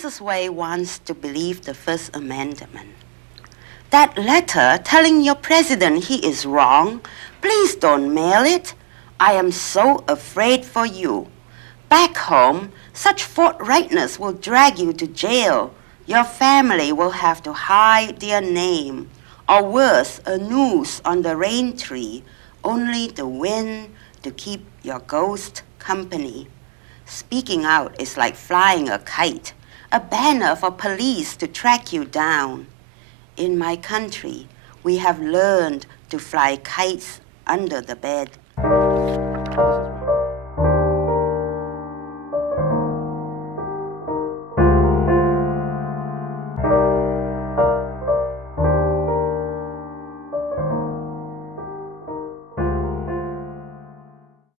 Mrs. Wei wants to believe the First Amendment. That letter telling your president he is wrong, please don't mail it. I am so afraid for you. Back home, such forthrightness will drag you to jail. Your family will have to hide their name, or worse, a noose on the rain tree, only the wind to keep your ghost company. Speaking out is like flying a kite, a banner for police to track you down. In my country, we have learned to fly kites under the bed.